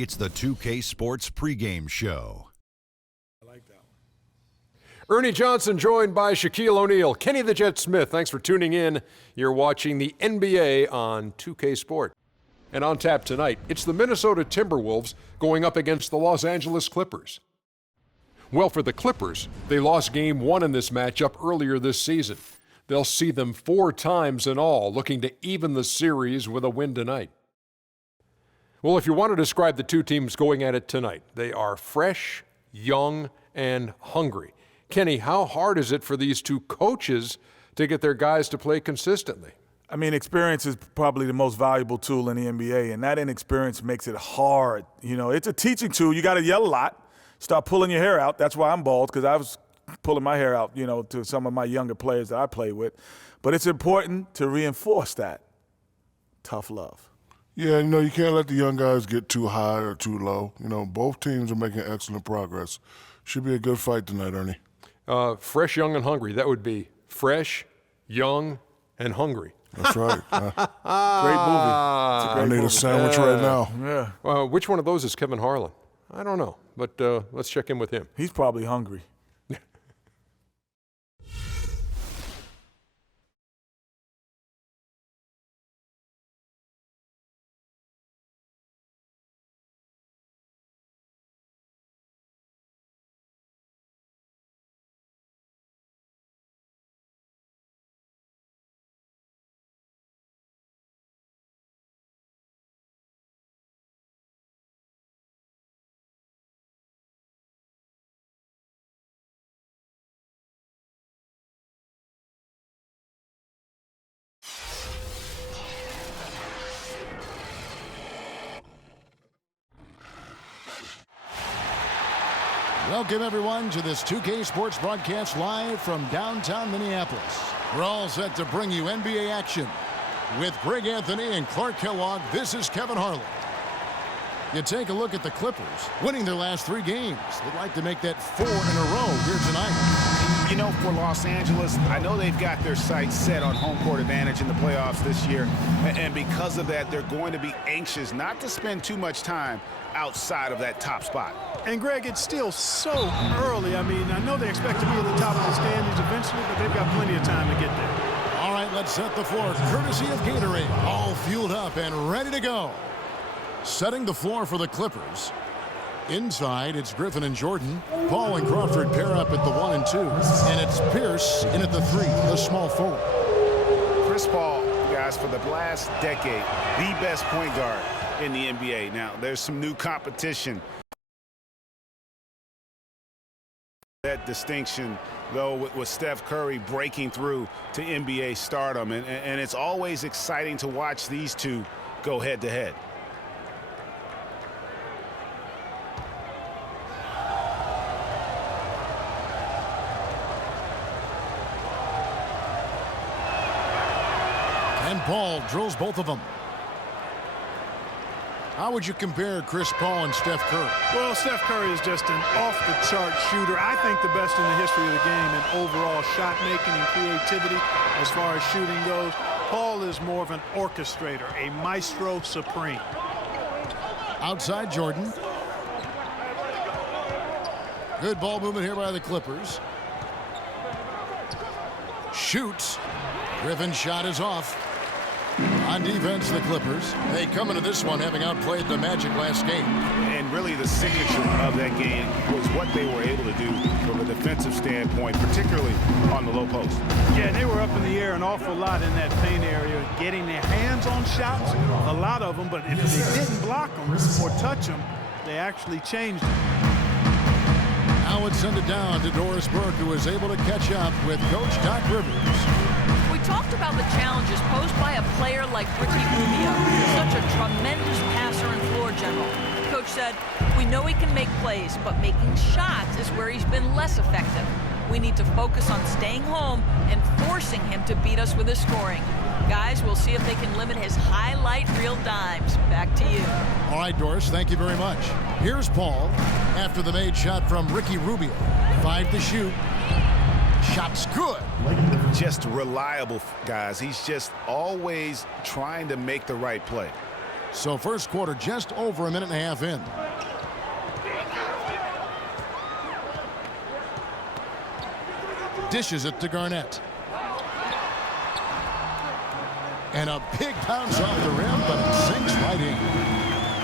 It's the 2K Sports pregame show. I like that one. Ernie Johnson joined by Shaquille O'Neal. Kenny the Jet Smith, thanks for tuning in. You're watching the NBA on 2K Sport. And on tap tonight, it's the Minnesota Timberwolves going up against the Los Angeles Clippers. Well, for the Clippers, they lost Game 1 in this matchup earlier this season. They'll see them 4 times in all, looking to even the series with a win tonight. Well, if you want to describe the two teams going at it tonight, they are fresh, young, and hungry. Kenny, how hard is it for these two coaches to get their guys to play consistently? I mean, experience is probably the most valuable tool in the NBA, and that inexperience makes it hard. You know, it's a teaching tool. You got to yell a lot, start pulling your hair out. That's why I'm bald, because I was pulling my hair out, you know, to some of my younger players that I play with. But it's important to reinforce that. Tough love. Yeah, you know, you can't let the young guys get too high or too low. You know, both teams are making excellent progress. Should be a good fight tonight, Ernie. Fresh, young, and hungry. That would be fresh, young, and hungry. That's right. Great movie. It's a great I need movie. a sandwich right now. Yeah. Which one of those is Kevin Harlan? I don't know, but let's check in with him. He's probably hungry. Welcome, everyone, to this 2K Sports broadcast live from downtown Minneapolis. We're all set to bring you NBA action. With Greg Anthony and Clark Kellogg, this is Kevin Harlan. You take a look at the Clippers, winning their last 3 games. They'd like to make that 4 in a row here tonight. You know, for Los Angeles, I know they've got their sights set on home court advantage in the playoffs this year. And because of that, they're going to be anxious not to spend too much time outside of that top spot. And, Greg, it's still so early. I mean, I know they expect to be at the top of the standings eventually, but they've got plenty of time to get there. All right, let's set the floor. Courtesy of Gatorade, all fueled up and ready to go. Setting the floor for the Clippers. Inside, it's Griffin and Jordan. Paul and Crawford pair up at the 1 and 2. And it's Pierce in at the 3, the small forward. Chris Paul, guys, for the last decade, the best point guard in the NBA. Now, there's some new competition. That distinction, though, with Steph Curry breaking through to NBA stardom. And it's always exciting to watch these two go head-to-head. And Paul drills both of them. How would you compare Chris Paul and Steph Curry? Well, Steph Curry is just an off-the-chart shooter. I think the best in the history of the game in overall shot making and creativity as far as shooting goes. Paul is more of an orchestrator, a maestro supreme. Outside Jordan. Good ball movement here by the Clippers. Shoots. Griffin's shot is off. On defense, the Clippers. They come into this one having outplayed the Magic last game. And really the signature of that game was what they were able to do from a defensive standpoint, particularly on the low post. Yeah, they were up in the air an awful lot in that paint area, getting their hands on shots, a lot of them, but if they didn't block them or touch them, they actually changed them. Now it's sent it down to Doris Burke, who is able to catch up with Coach Doc Rivers. We talked about the challenges posed by a player like Ricky Rubio, such a tremendous passer and floor general. Coach said, we know he can make plays, but making shots is where he's been less effective. We need to focus on staying home and forcing him to beat us with his scoring. Guys, we'll see if they can limit his highlight reel dimes. Back to you. All right, Doris, thank you very much. Here's Paul after the made shot from Ricky Rubio. 5 to shoot. Shot's good. Just reliable, guys. He's just always trying to make the right play. So first quarter just over a minute and a half in. Dishes it to Garnett. And a big bounce off the rim, but it sinks right in.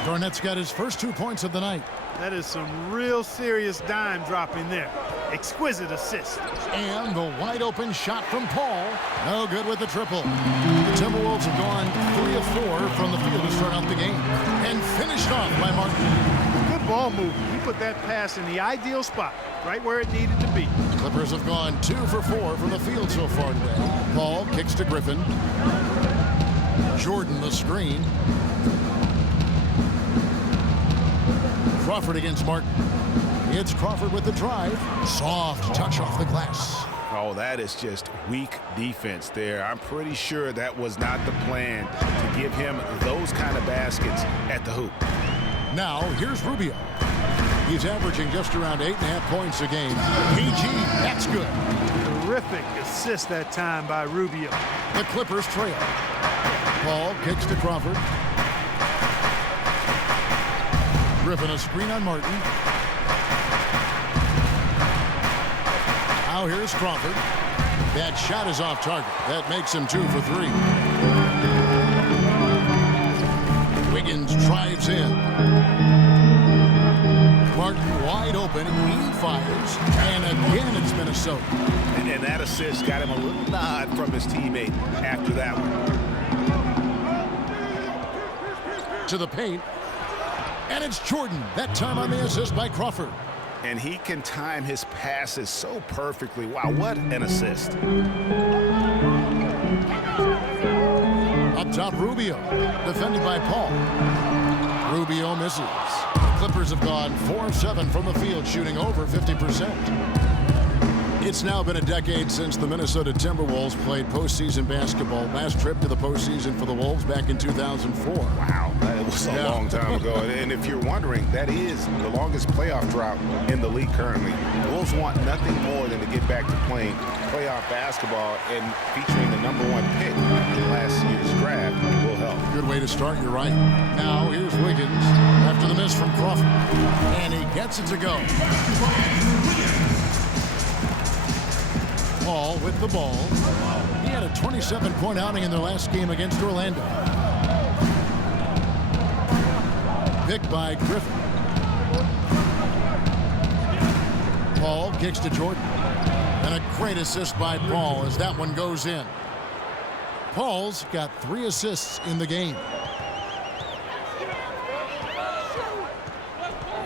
Garnett's got his first 2 points of the night. That is some real serious dime dropping there. Exquisite assist. And the wide open shot from Paul. No good with the triple. The Timberwolves have gone 3 of 4 from the field to start out the game. And finished off by Martin. Good ball movement. He put that pass in the ideal spot, right where it needed to be. Clippers have gone 2 for 4 from the field so far today. Paul kicks to Griffin. Jordan the screen. Crawford against Martin. It's Crawford with the drive. Soft touch off the glass. Oh, that is just weak defense there. I'm pretty sure that was not the plan to give him those kind of baskets at the hoop. Now, here's Rubio. He's averaging just around 8.5 points a game. PG, that's good. Terrific assist that time by Rubio. The Clippers trail. Paul kicks to Crawford. Griffin a screen on Martin. Now here's Crawford. That shot is off target. That makes him 2 for 3. Wiggins drives in. Martin wide open. He fires. And again it's Minnesota. And that assist got him a little nod from his teammate after that one. To the paint. And it's Jordan. That time on the assist by Crawford. And he can time his passes so perfectly. Wow, what an assist. Up top, Rubio. Defended by Paul. Rubio misses. The Clippers have gone 4 of 7 from the field, shooting over 50%. It's now been a decade since the Minnesota Timberwolves played postseason basketball. Last trip to the postseason for the Wolves back in 2004. Wow, that was a long time ago. And if you're wondering, that is the longest playoff drought in the league currently. The Wolves want nothing more than to get back to playing playoff basketball, and featuring the #1 pick in last year's draft will help. Good way to start, you're right. Now here's Wiggins after the miss from Crawford. And he gets it to go. Paul with the ball. He had a 27-point outing in their last game against Orlando. Picked by Griffin. Paul kicks to Jordan. And a great assist by Paul as that one goes in. Paul's got 3 assists in the game.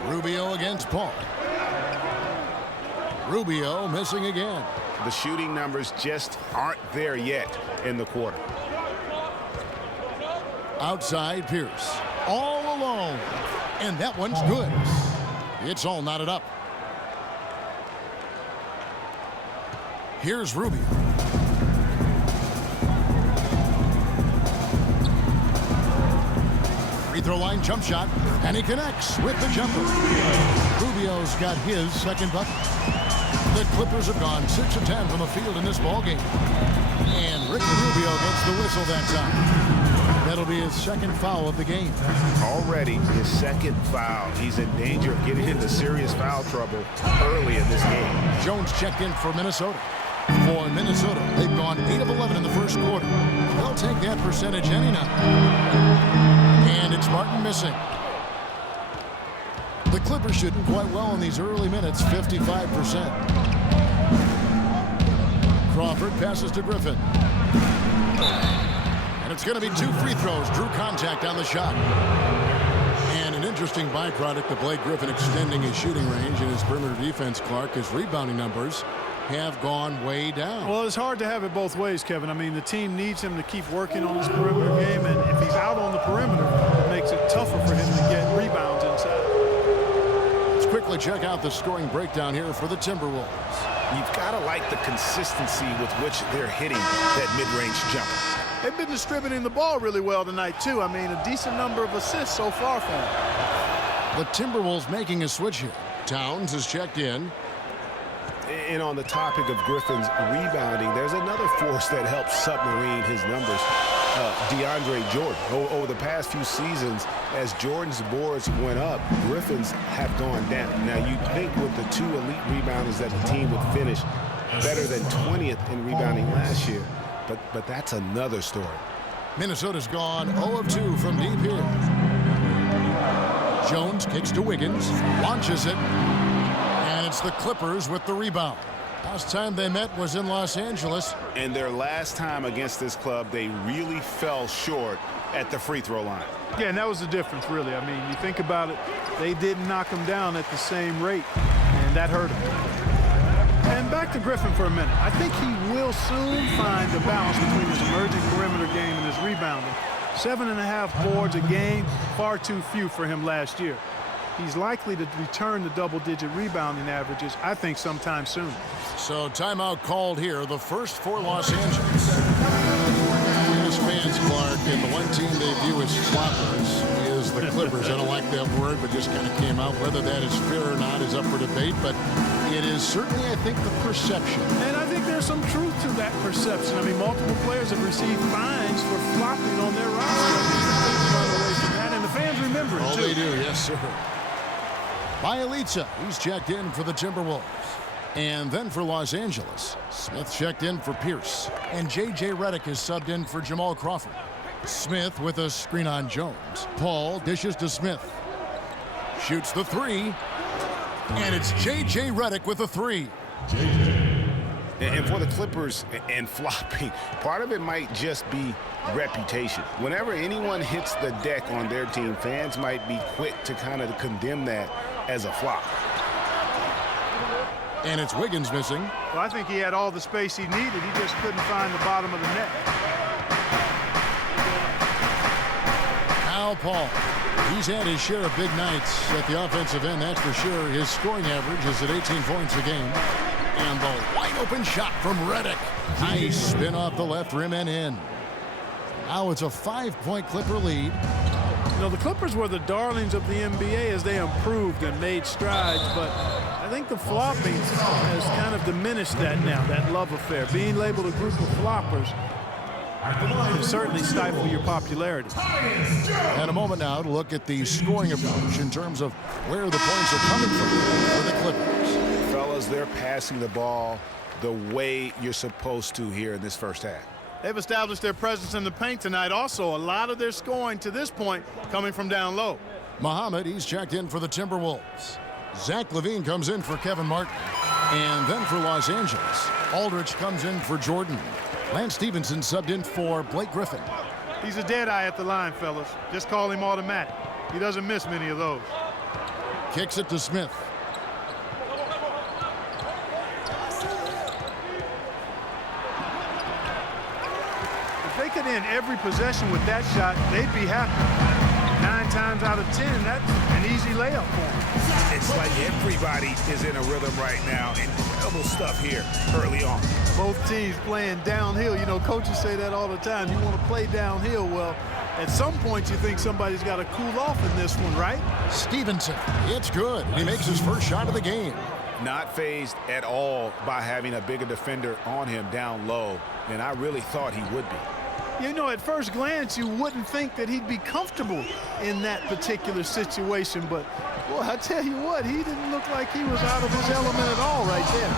Rubio against Paul. Rubio missing again. The shooting numbers just aren't there yet in the quarter. Outside Pierce. All alone. And that one's good. It's all knotted up. Here's Rubio. Free throw line jump shot. And he connects with the jumper. Rubio's got his second bucket. The Clippers have gone 6 of 10 from the field in this ballgame. And Ricky Rubio gets the whistle that time. That'll be his second foul of the game. Already his second foul. He's in danger of getting into serious foul trouble early in this game. Jones checked in for Minnesota. For Minnesota, they've gone 8 of 11 in the first quarter. They'll take that percentage any night. And it's Martin missing. The Clippers shooting quite well in these early minutes, 55%. Crawford passes to Griffin. And it's going to be 2 free throws. Drew contact on the shot. And an interesting byproduct of Blake Griffin extending his shooting range in his perimeter defense, Clark. His rebounding numbers have gone way down. Well, it's hard to have it both ways, Kevin. I mean, the team needs him to keep working on his perimeter game, and if he's out on the perimeter, it makes it tougher for him to get rebounds inside. Let's quickly check out the scoring breakdown here for the Timberwolves. You've got to like the consistency with which they're hitting that mid-range jumper. They've been distributing the ball really well tonight, too. I mean, a decent number of assists so far for them. The Timberwolves making a switch here. Towns is checked in. And on the topic of Griffin's rebounding, there's another force that helps submarine his numbers, DeAndre Jordan. Over the past few seasons, as Jordan's boards went up, Griffin's have gone down. Now, you'd think with the 2 elite rebounders that the team would finish better than 20th in rebounding last year, but that's another story. Minnesota's gone 0 of 2 from deep here. Jones kicks to Wiggins, launches it, and it's the Clippers with the rebound. Last time they met was in Los Angeles. And their last time against this club, they really fell short at the free throw line. Yeah, and that was the difference, really. I mean, you think about it, they didn't knock him down at the same rate, and that hurt him. And back to Griffin for a minute. I think he will soon find the balance between his emerging perimeter game and his rebounding. 7.5 boards a game, far too few for him last year. He's likely to return to double-digit rebounding averages, I think, sometime soon. So timeout called here, the first for Los Angeles. As fans, Clark, and the one team they view as floppers is the Clippers. I don't like that word, but just kind of came out. Whether that is fair or not is up for debate, but it is certainly, I think, the perception. And I think there's some truth to that perception. I mean, multiple players have received fines for flopping on their roster. And the fans remember it, Oh, too. they do, yes, sir. Bielitsa, he's checked in for the Timberwolves. And then for Los Angeles, Smith checked in for Pierce. And J.J. Redick is subbed in for Jamal Crawford. Smith with a screen on Jones. Paul dishes to Smith. Shoots the 3. And it's J.J. Redick with the 3. And for the Clippers and flopping, part of it might just be reputation. Whenever anyone hits the deck on their team, fans might be quick to kind of condemn that as a flop. And it's Wiggins missing. Well, I think he had all the space he needed. He just couldn't find the bottom of the net. Al Paul. He's had his share of big nights at the offensive end, that's for sure. His scoring average is at 18 points a game. And the wide open shot from Redick. Nice spin off the left rim and in. Now it's a 5-point Clipper lead. You know, the Clippers were the darlings of the NBA as they improved and made strides, but I think the flopping has kind of diminished that now, that love affair. Being labeled a group of floppers can certainly stifle your popularity. And a moment now to look at the scoring approach in terms of where the points are coming from for the Clippers. Fellas, they're passing the ball the way you're supposed to here in this first half. They've established their presence in the paint tonight. Also, a lot of their scoring to this point coming from down low. Muhammad, he's checked in for the Timberwolves. Zach LaVine comes in for Kevin Martin. And then for Los Angeles, Aldridge comes in for Jordan. Lance Stevenson subbed in for Blake Griffin. He's a dead eye at the line, fellas. Just call him automatic. He doesn't miss many of those. Kicks it to Smith. If they could end every possession with that shot, they'd be happy. 9 times out of 10, that's an easy layup for them. It's like everybody is in a rhythm right now. Incredible stuff here early on. Both teams playing downhill. You know, coaches say that all the time. You want to play downhill. Well, at some point you think somebody's got to cool off in this one, right? Stevenson, it's good. He makes his first shot of the game. Not fazed at all by having a bigger defender on him down low, and I really thought he would be. You know, at first glance, you wouldn't think that he'd be comfortable in that particular situation, but, boy, I tell you what, he didn't look like he was out of his element at all right there.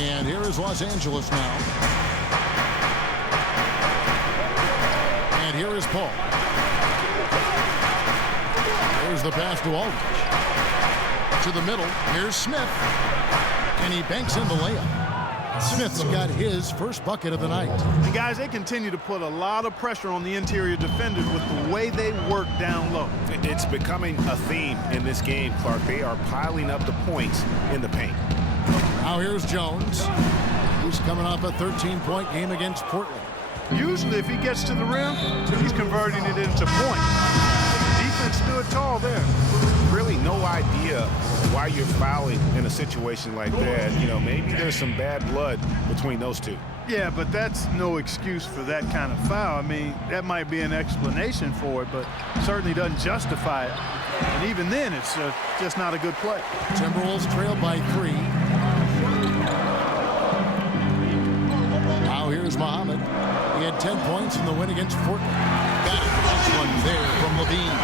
And here is Los Angeles now. And here is Paul. Here's the pass to Aldridge. To the middle, here's Smith. And he banks in the layup. Smith's got his first bucket of the night. And guys, they continue to put a lot of pressure on the interior defenders with the way they work down low. It's becoming a theme in this game, Clark. They are piling up the points in the paint. Now here's Jones. He's coming off a 13-point game against Portland. Usually if he gets to the rim, he's converting it into points. Defense stood tall there. Really no idea why you're fouling in a situation like that. You know, maybe there's some bad blood between those two. Yeah, but that's no excuse for that kind of foul. I mean, that might be an explanation for it, but certainly doesn't justify it. And even then, it's just not a good play. Timberwolves trail by 3. 10 points in the win against Portland. Got a nice one there from Levine.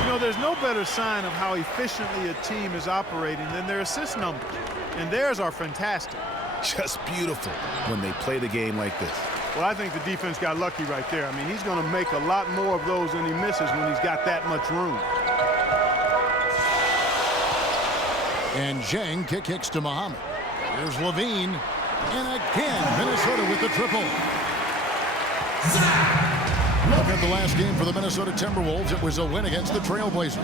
You know, there's no better sign of how efficiently a team is operating than their assist numbers. And theirs are fantastic. Just beautiful when they play the game like this. Well, I think the defense got lucky right there. I mean, he's going to make a lot more of those than he misses when he's got that much room. And Zhang kicks to Muhammad. Here's Levine. And again, Minnesota with the triple. Look at the last game for the Minnesota Timberwolves. It was a win against the Trailblazers.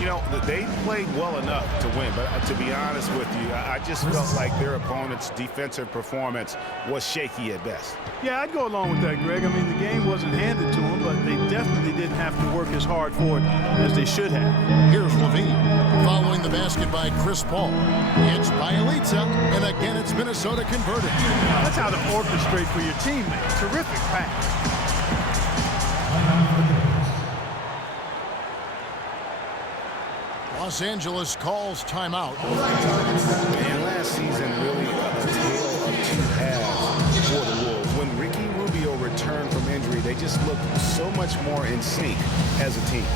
You know, they played well enough to win, but to be honest with you, I just felt like their opponent's defensive performance was shaky at best. Yeah, I'd go along with that, Greg. I mean, the game wasn't handed to them, but they definitely didn't have to work as hard for it as they should have. Here's Levine following the basket by Chris Paul. It's Bielitsa, and again it's Minnesota converted. That's how to orchestrate for your teammates. Terrific pass. Los Angeles calls timeout. And last season really a tale of two halves for the Wolves. When Ricky Rubio returned from injury, they just looked so much more in sync as a team.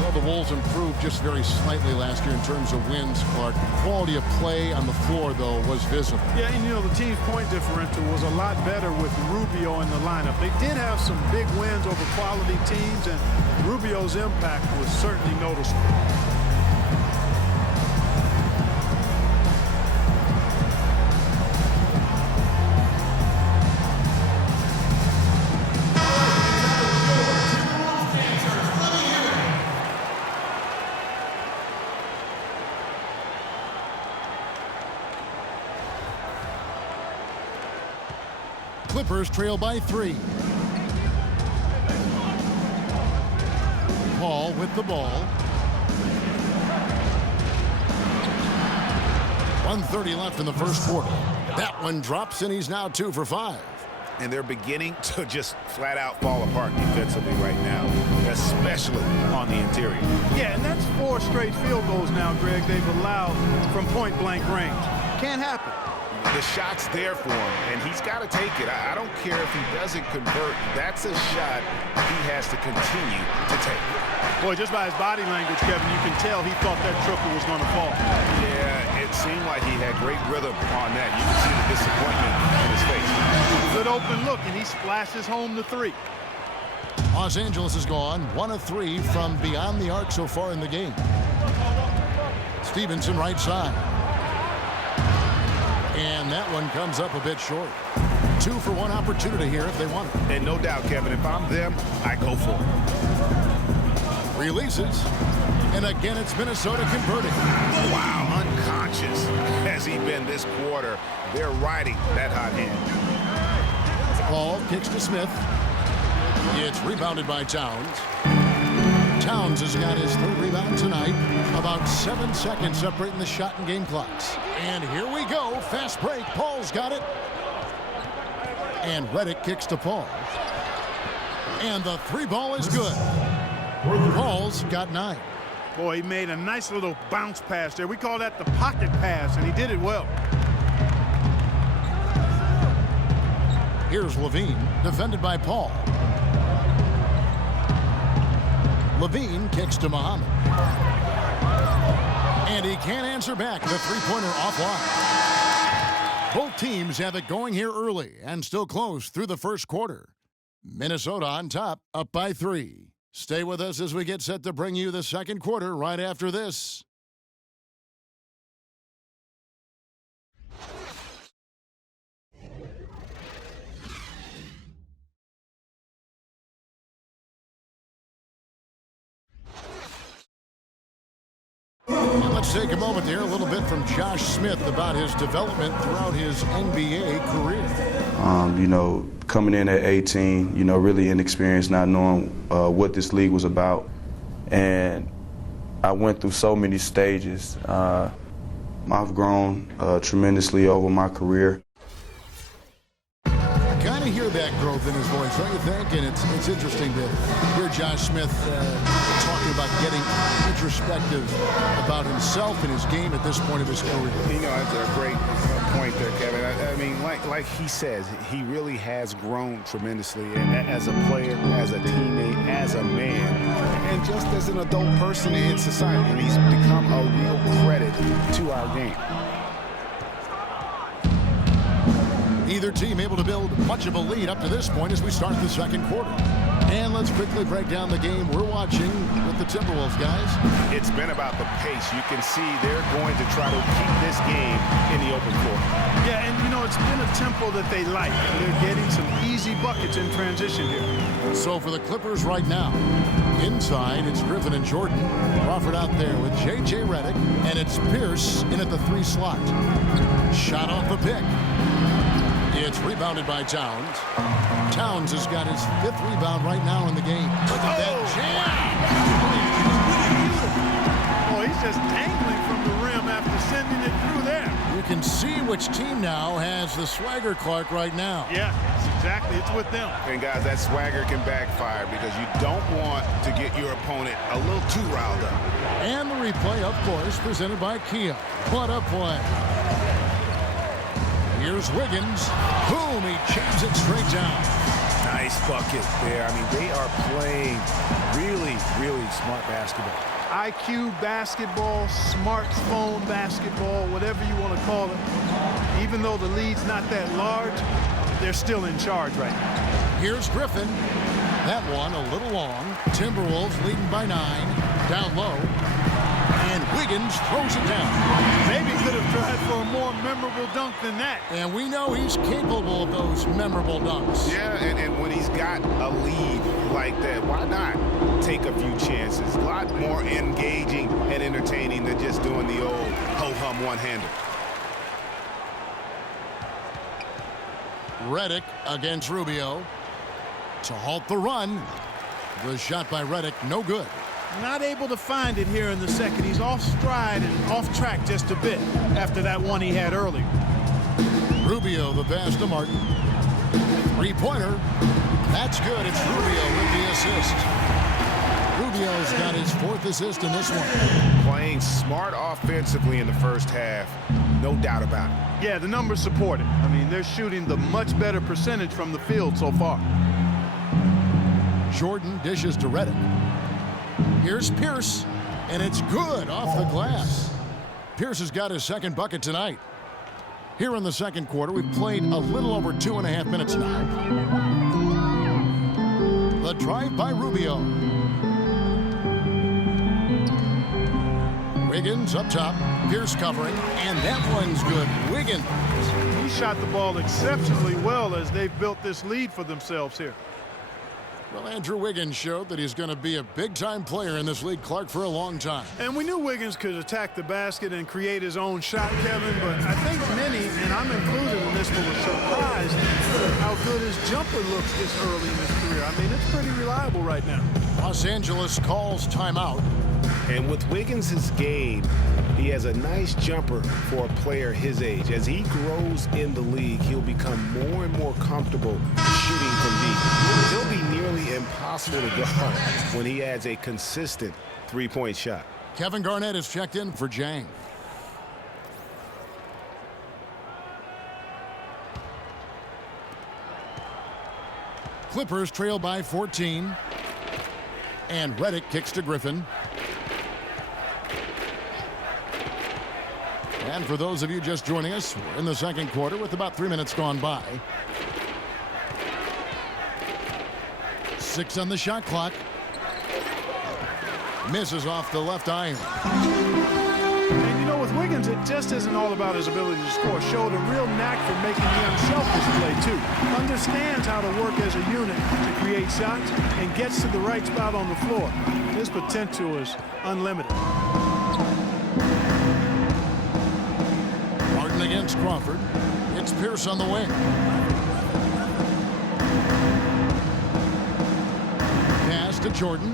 Well, the Wolves improved just very slightly last year in terms of wins, Clark. Quality of play on the floor, though, was visible. Yeah, and you know, the team's point differential was a lot better with Rubio in the lineup. They did have some big wins over quality teams, and Rubio's impact was certainly noticeable. Clippers trail by 3. Paul with the ball. 1:30 left in the first quarter. That one drops, and he's now 2 for 5. And they're beginning to just flat out fall apart defensively right now, especially on the interior. Yeah, and that's 4 straight field goals now, Greg, they've allowed from point-blank range. Can't happen. The shot's there for him, and he's got to take it. I don't care if he doesn't convert. That's a shot he has to continue to take. Boy, just by his body language, Kevin, you can tell he thought that triple was going to fall. Yeah, it seemed like he had great rhythm on that. You can see the disappointment in his face. Good open look, and he splashes home the 3. Los Angeles has gone 1 of 3 from beyond the arc so far in the game. Stevenson right side. And that one comes up a bit short. 2 for 1 opportunity here if they want it. And no doubt, Kevin, if I'm them, I go for it. Releases. And again, it's Minnesota converting. Wow, unconscious has he been this quarter. They're riding that hot hand. Paul kicks to Smith. It's rebounded by Towns. Towns has got his 3rd rebound tonight. About 7 seconds separating the shot and game clocks. And here we go. Fast break. Paul's got it. And Redick kicks to Paul. And the 3 ball is good. Paul's got 9. Boy, he made a nice little bounce pass there. We call that the pocket pass, and he did it well. Here's Levine, defended by Paul. Levine kicks to Muhammad. And he can't answer back. The 3-pointer offline. Both teams have it going here early and still close through the first quarter. Minnesota on top, up by 3. Stay with us as we get set to bring you the second quarter right after this. Let's take a moment to hear a little bit from Josh Smith about his development throughout his NBA career. You know, coming in at 18, you know, really inexperienced, not knowing what this league was about. And I went through so many stages. I've grown tremendously over my career. Kind of hear that growth in his voice, don't you think? And it's interesting to hear Josh Smith talking about getting introspective about himself and his game at this point of his career. You know, that's a great point there, Kevin. I mean, like he says, he really has grown tremendously, and as a player, as a teammate, as a man, and just as an adult person in society. And he's become a real credit to our game. Either team able to build much of a lead up to this point as we start the second quarter. And let's quickly break down the game we're watching with the Timberwolves, guys. It's been about the pace. You can see they're going to try to keep this game in the open court. Yeah, and, you know, it's been a tempo that they like. They're getting some easy buckets in transition here. So for the Clippers right now, inside, it's Griffin and Jordan. Crawford out there with J.J. Redick, and it's Pierce in at the 3 slot. Shot off the pick. It's rebounded by Towns. Towns has got his 5th rebound right now in the game. Look at that jam! Oh, he's just dangling from the rim after sending it through there. You can see which team now has the swagger, Clark, right now. Yeah, exactly. It's with them. And, guys, that swagger can backfire because you don't want to get your opponent a little too riled up. And the replay, of course, presented by Kia. What a play. Here's Wiggins. Boom, he chains it straight down. Nice bucket there. I mean, they are playing really, really smart basketball. IQ basketball, smartphone basketball, whatever you want to call it. Even though the lead's not that large, they're still in charge right now. Here's Griffin. That one a little long. Timberwolves leading by 9. Down low. And Wiggins throws it down. Maybe could have tried for a more memorable dunk than that. And we know he's capable of those memorable dunks. Yeah, and when he's got a lead like that, why not take a few chances? A lot more engaging and entertaining than just doing the old ho-hum one-hander. Redick against Rubio to halt the run. The shot by Redick, no good. Not able to find it here in the second. He's off stride and off track just a bit after that one he had earlier. Rubio, the pass to Martin. 3-pointer. That's good. It's Rubio with the assist. Rubio's got his 4th assist in this one. Playing smart offensively in the first half, no doubt about it. Yeah, the numbers support it. I mean, they're shooting the much better percentage from the field so far. Jordan dishes to Redick. Here's Pierce, and it's good off the glass. Pierce has got his 2nd bucket tonight. Here in the second quarter, we've played a little over 2.5 minutes now. The drive by Rubio. Wiggins up top, Pierce covering, and that one's good. Wiggins. He shot the ball exceptionally well as they've built this lead for themselves here. Well, Andrew Wiggins showed that he's going to be a big-time player in this league, Clark, for a long time. And we knew Wiggins could attack the basket and create his own shot, Kevin, but I think many, and I'm included in this one, were surprised how good his jumper looks this early in his career. I mean, it's pretty reliable right now. Los Angeles calls timeout. And with Wiggins' game, he has a nice jumper for a player his age. As he grows in the league, he'll become more and more comfortable shooting from deep. He'll be nearly impossible to guard when he adds a consistent three-point shot. Kevin Garnett has checked in for Jang. Clippers trail by 14. And Redick kicks to Griffin. And for those of you just joining us, we're in the second quarter with about 3 minutes gone by. 6 on the shot clock. Misses off the left iron. And you know, with Wiggins, it just isn't all about his ability to score. Showed a real knack for making the unselfish play, too. Understands how to work as a unit to create shots and gets to the right spot on the floor. His potential is unlimited. Martin against Crawford. It's Pierce on the wing. Pass to Jordan.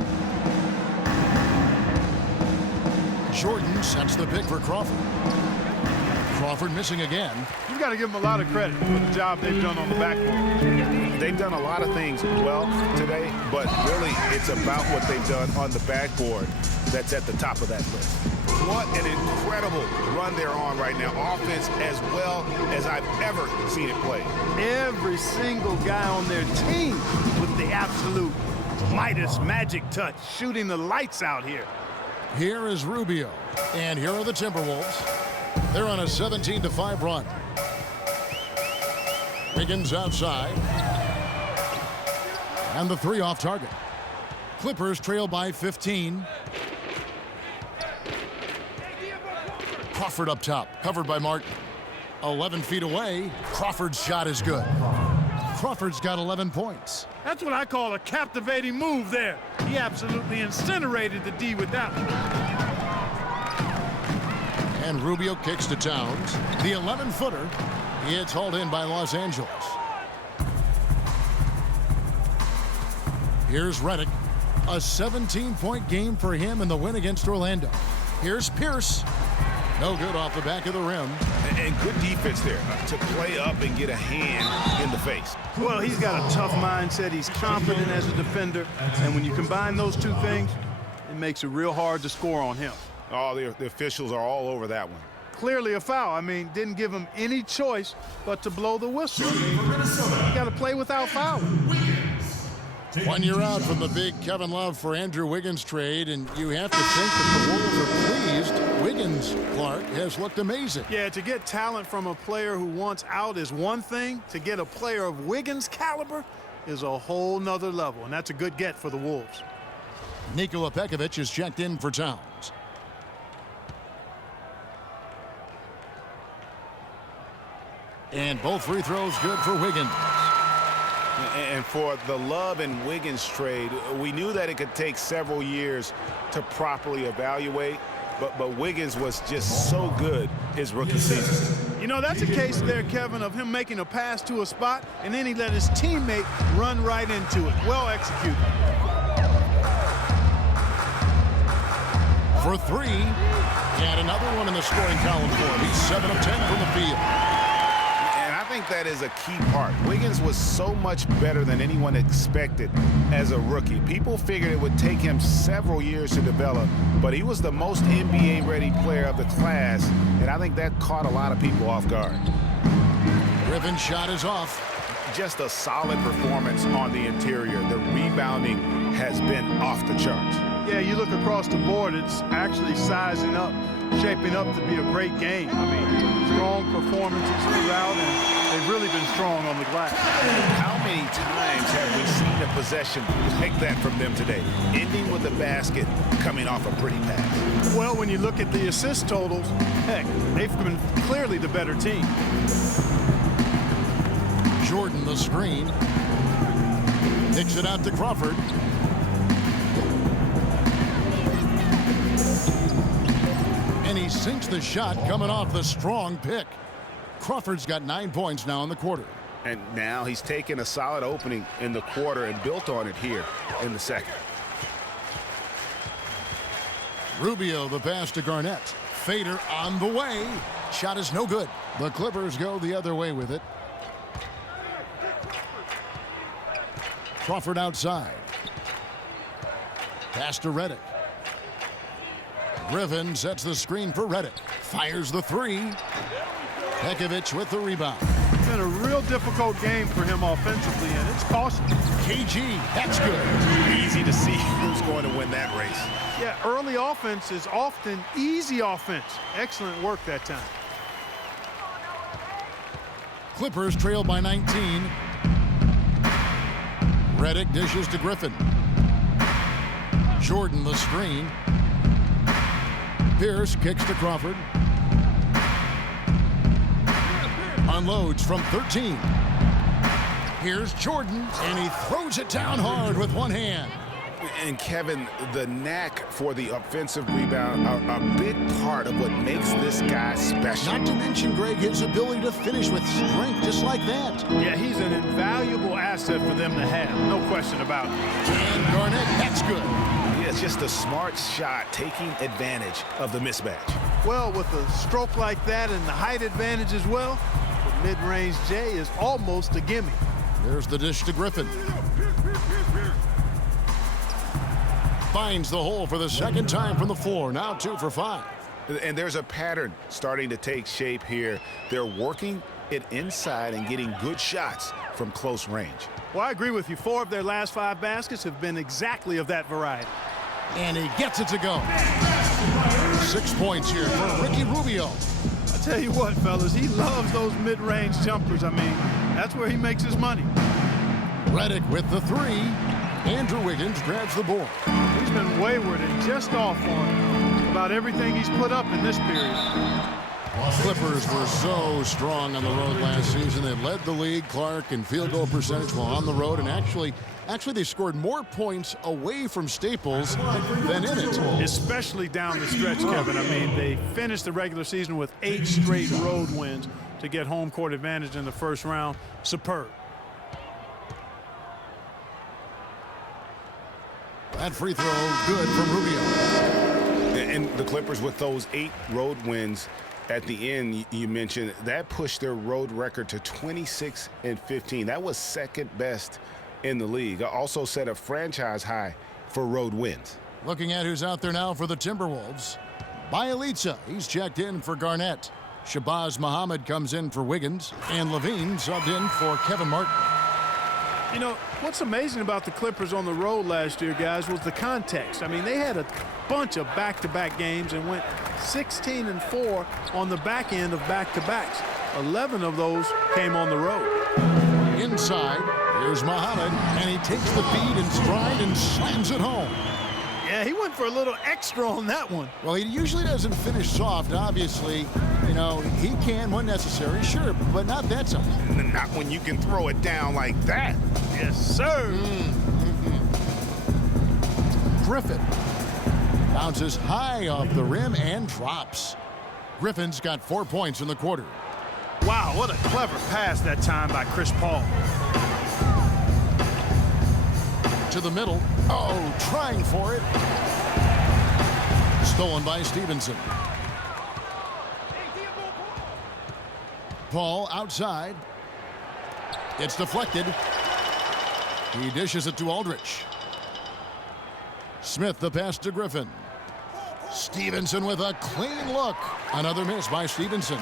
Jordan sets the pick for Crawford. Crawford missing again. You've got to give them a lot of credit for the job they've done on the backboard. They've done a lot of things well today, but really it's about what they've done on the backboard that's at the top of that list. What an incredible run they're on right now. Offense as well as I've ever seen it play. Every single guy on their team with the absolute Midas magic touch, shooting the lights out here. Here is Rubio. And here are the Timberwolves. They're on a 17-5 run. Wiggins outside. And the three off target. Clippers trail by 15. Crawford up top, covered by Martin. 11 feet away. Crawford's shot is good. Crawford's got 11 points. That's what I call a captivating move there. He absolutely incinerated the D with that one. And Rubio kicks to Towns. The 11-footer. It's hauled in by Los Angeles. Here's Redick. A 17-point game for him in the win against Orlando. Here's Pierce. No good off the back of the rim. And good defense there to play up and get a hand in the face. Well, he's got a tough mindset. He's confident as a defender. And when you combine those two things, it makes it real hard to score on him. Oh, the officials are all over that one. Clearly a foul. I mean, didn't give him any choice but to blow the whistle. I mean, you got to play without fouling. 1 year out from the big Kevin Love for Andrew Wiggins trade, and you have to think that the Wolves are pleased. Wiggins, Clark, has looked amazing. Yeah, to get talent from a player who wants out is one thing. To get a player of Wiggins' caliber is a whole nother level, and that's a good get for the Wolves. Nikola Pekovic is checked in for Towns. And both free throws good for Wiggins. And for the Love and Wiggins trade, we knew that it could take several years to properly evaluate, but Wiggins was just so good his rookie season. You know, that's a case there, Kevin, of him making a pass to a spot, and then he let his teammate run right into it. Well executed. For three, and another one in the scoring column for him. He's 7 of 10 from the field. I think that is a key part. Wiggins was so much better than anyone expected as a rookie. People figured it would take him several years to develop, but he was the most NBA-ready player of the class, and I think that caught a lot of people off guard. Griffin's shot is off. Just a solid performance on the interior. The rebounding has been off the charts. Yeah, you look across the board, it's actually sizing up, shaping up to be a great game. I mean, strong performances throughout, and they've really been strong on the glass. How many times have we seen a possession like that from them today, ending with a basket coming off a pretty pass? Well, when you look at the assist totals, heck, they've been clearly the better team. Jordan, the screen. Kicks it out to Crawford. And he sinks the shot coming off the strong pick. Crawford's got 9 points now in the quarter. And now he's taken a solid opening in the quarter and built on it here in the second. Rubio, the pass to Garnett. Fader on the way. Shot is no good. The Clippers go the other way with it. Crawford outside. Pass to Redick. Griffin sets the screen for Redick. Fires the three. Pekovic with the rebound. It's been a real difficult game for him offensively, and it's costing. KG, that's good. Easy to see who's going to win that race. Yeah, early offense is often easy offense. Excellent work that time. Clippers trail by 19. Redick dishes to Griffin. Jordan the screen. Pierce kicks to Crawford. Unloads from 13. Here's Jordan, and he throws it down hard with one hand. And Kevin, the knack for the offensive rebound are a big part of what makes this guy special. Not to mention, Greg, his ability to finish with strength just like that. Yeah, he's an invaluable asset for them to have. No question about it. And Garnett, that's good. Yeah, it's just a smart shot taking advantage of the mismatch. Well, with a stroke like that and the height advantage as well, the mid-range J is almost a gimme. There's the dish to Griffin. Finds the hole for the second time from the floor. Now 2 for 5. And there's a pattern starting to take shape here. They're working it inside and getting good shots from close range. Well, I agree with you. 4 of their last 5 baskets have been exactly of that variety. And he gets it to go. 6 points here for Ricky Rubio. I tell you what, fellas, he loves those mid-range jumpers. I mean, that's where he makes his money. Redick with the 3. Andrew Wiggins grabs the board. He's been wayward and just off on about everything he's put up in this period. Clippers were so strong on the road last season. They led the league, Clark, in field goal percentage while on the road, and actually they scored more points away from Staples than in it. Especially down the stretch, Kevin. I mean, they finished the regular season with 8 straight road wins to get home court advantage in the first round. Superb. That free throw good from Rubio. And the Clippers, with those 8 road wins at the end, you mentioned, that pushed their road record to 26-15. That was second best in the league. Also set a franchise high for road wins. Looking at who's out there now for the Timberwolves. Bielitsa, he's checked in for Garnett. Shabazz Muhammad comes in for Wiggins. And Levine subbed in for Kevin Martin. You know, what's amazing about the Clippers on the road last year, guys, was the context. I mean, they had a bunch of back-to-back games and went 16-4 on the back end of back-to-backs. 11 of those came on the road. Inside, here's Muhammad, and he takes the feed in stride and slams it home. Yeah, he went for a little extra on that one. Well, he usually doesn't finish soft, obviously. You know, he can when necessary, sure, but not that time. Not when you can throw it down like that. Yes, sir. Griffin bounces high off the rim and drops. Griffin's got 4 points in the quarter. Wow, what a clever pass that time by Chris Paul. To the middle. Oh, trying for it. Stolen by Stevenson. Paul outside. It's deflected. He dishes it to Aldridge. Smith the pass to Griffin. Stevenson with a clean look. Another miss by Stevenson.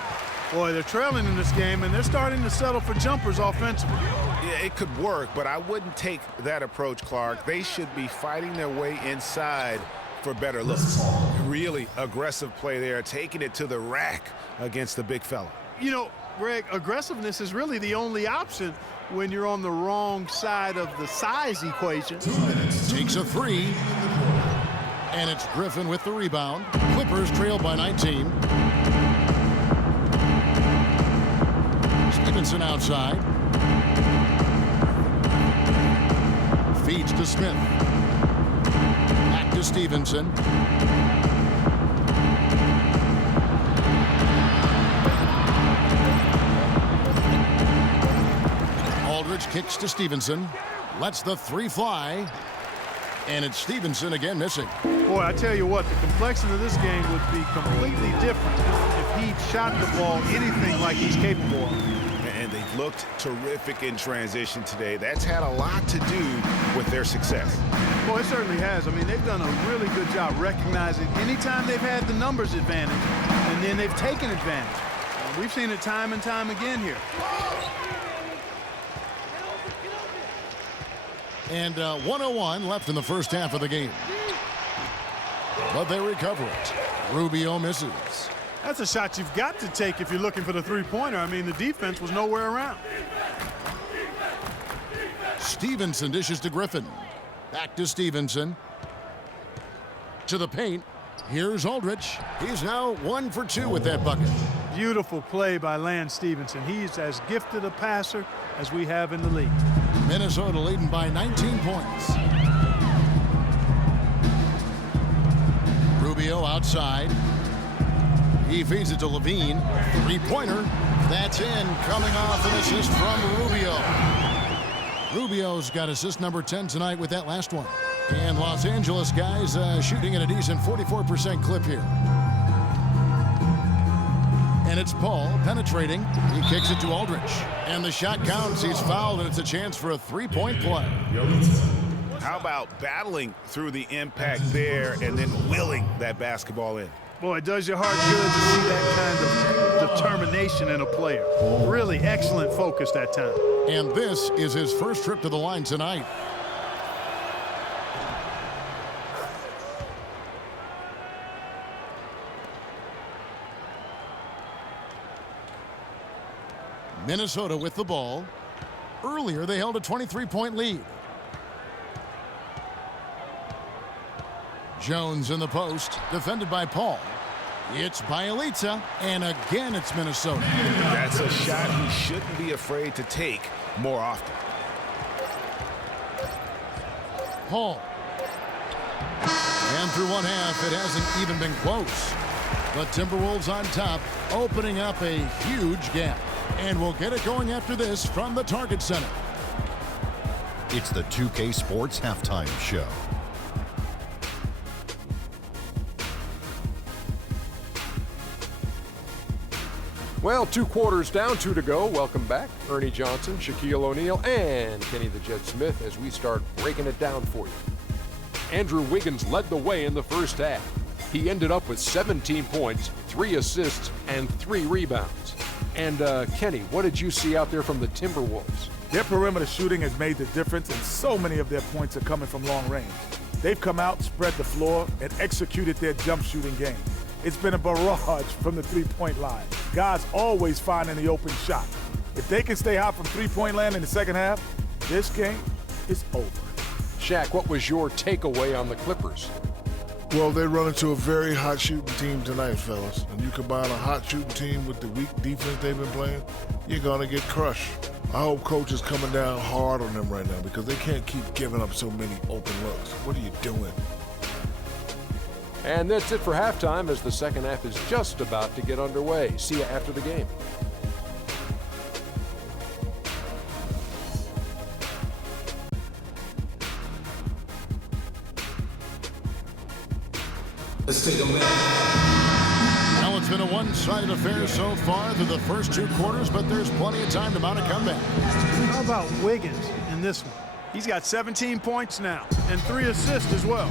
Boy, they're trailing in this game, and they're starting to settle for jumpers offensively. Yeah, it could work, but I wouldn't take that approach, Clark. They should be fighting their way inside for better looks. Really aggressive play there, taking it to the rack against the big fella. You know, Greg, aggressiveness is really the only option when you're on the wrong side of the size equation. Takes a 3. And it's Griffin with the rebound. Clippers trail by 19. Stevenson outside. Feeds to Smith. Back to Stevenson. Aldridge kicks to Stevenson. Lets the 3 fly. And it's Stevenson again missing. Boy, I tell you what, the complexion of this game would be completely different if he shot the ball anything like he's capable of. And they've looked terrific in transition today. That's had a lot to do with their success. Well, it certainly has. I mean, they've done a really good job recognizing anytime they've had the numbers advantage, and then they've taken advantage. And we've seen it time and time again here. And 1:01 left in the first half of the game. But they recover it. Rubio misses. That's a shot you've got to take if you're looking for the three-pointer. I mean, the defense was nowhere around. Stevenson dishes to Griffin. Back to Stevenson. To the paint. Here's Aldridge. He's now 1 for 2 with that bucket. Beautiful play by Lance Stevenson. He's as gifted a passer as we have in the league. Minnesota leading by 19 points. Rubio outside. He feeds it to Levine. 3-pointer. That's in. Coming off an assist from Rubio. Rubio's got assist number 10 tonight with that last one. And Los Angeles guys shooting at a decent 44% clip here. And it's Paul penetrating. He kicks it to Aldridge. And the shot counts. He's fouled, and it's a chance for a 3-point play. How about battling through the impact there and then willing that basketball in? Boy, it does your heart good to see that kind of determination in a player. Really excellent focus that time. And this is his first trip to the line tonight. Minnesota with the ball. Earlier, they held a 23-point lead. Jones in the post, defended by Paul. It's Bjelica, and again it's Minnesota. That's a shot he shouldn't be afraid to take more often. Paul. And through one half, it hasn't even been close. The Timberwolves on top, opening up a huge gap. And we'll get it going after this from the Target Center. It's the 2K Sports Halftime Show. Well, 2 quarters down, 2 to go. Welcome back, Ernie Johnson, Shaquille O'Neal, and Kenny the Jet Smith as we start breaking it down for you. Andrew Wiggins led the way in the first half. He ended up with 17 points, 3 assists, and 3 rebounds. And Kenny, what did you see out there from the Timberwolves? Their perimeter shooting has made the difference, and so many of their points are coming from long range. They've come out, spread the floor, and executed their jump shooting game. It's been a barrage from the three-point line. Guys always finding the open shot. If they can stay hot from three-point land in the second half, this game is over. Shaq, what was your takeaway on the Clippers? Well, they run into a very hot shooting team tonight, fellas. And you combine a hot shooting team with the weak defense they've been playing, you're going to get crushed. I hope coach is coming down hard on them right now because they can't keep giving up so many open looks. What are you doing? And that's it for halftime as the second half is just about to get underway. See you after the game. Let's take a minute. Now it's been a one-sided affair so far through the first 2 quarters, but there's plenty of time to mount a comeback. How about Wiggins in this one? He's got 17 points now and 3 assists as well.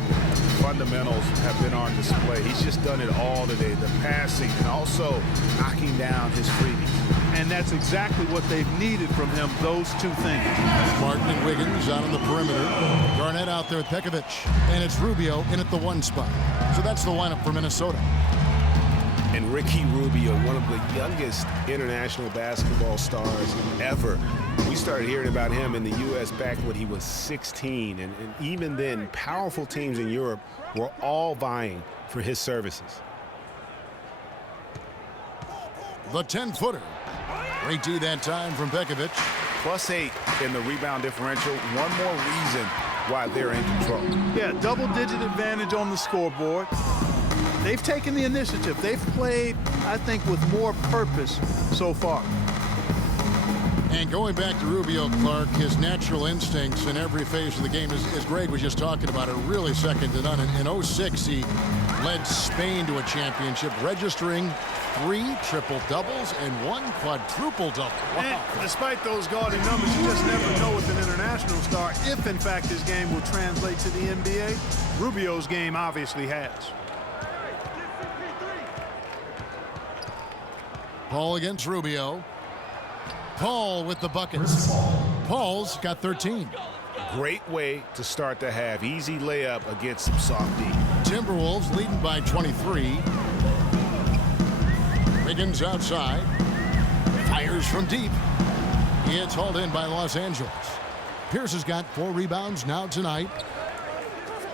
Fundamentals have been on display. He's just done it all today. The passing and also knocking down his freebies. And that's exactly what they've needed from him, those 2 things. Martin and Wiggins out on the perimeter. Garnett out there with Pekovic. And it's Rubio in at the 1 spot. So that's the lineup for Minnesota. And Ricky Rubio, one of the youngest international basketball stars ever. We started hearing about him in the U.S. back when he was 16. And even then, powerful teams in Europe were all vying for his services. The 10-footer. Great D that time from Pekovic. +8 in the rebound differential. One more reason why they're in control. Yeah, double-digit advantage on the scoreboard. They've taken the initiative. They've played, I think, with more purpose so far. And going back to Rubio, Clark, his natural instincts in every phase of the game, as Greg was just talking about, are really second to none. In 06, he led Spain to a championship, registering 3 triple-doubles and 1 quadruple-double. Wow. And despite those gaudy numbers, you just never know with an international star if, in fact, his game will translate to the NBA. Rubio's game obviously has. Paul against Rubio. Paul with the buckets. Paul's got 13. Great way to start the half. Easy layup against some soft D. Timberwolves leading by 23. Wiggins outside. Fires from deep. It's hauled in by Los Angeles. Pierce has got 4 rebounds now tonight.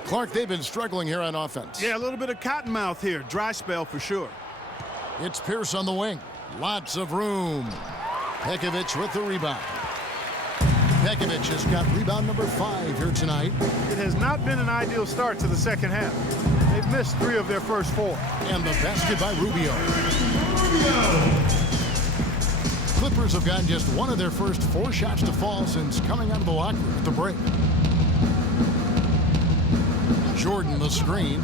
Clark, they've been struggling here on offense. Yeah, a little bit of cottonmouth here. Dry spell for sure. It's Pierce on the wing. Lots of room. Pekovic with the rebound. Pekovic has got rebound number 5 here tonight. It has not been an ideal start to the second half. They've missed 3 of their first 4. And the basket by Rubio. Clippers have gotten just 1 of their first 4 shots to fall since coming out of the locker room at the break. Jordan the screen.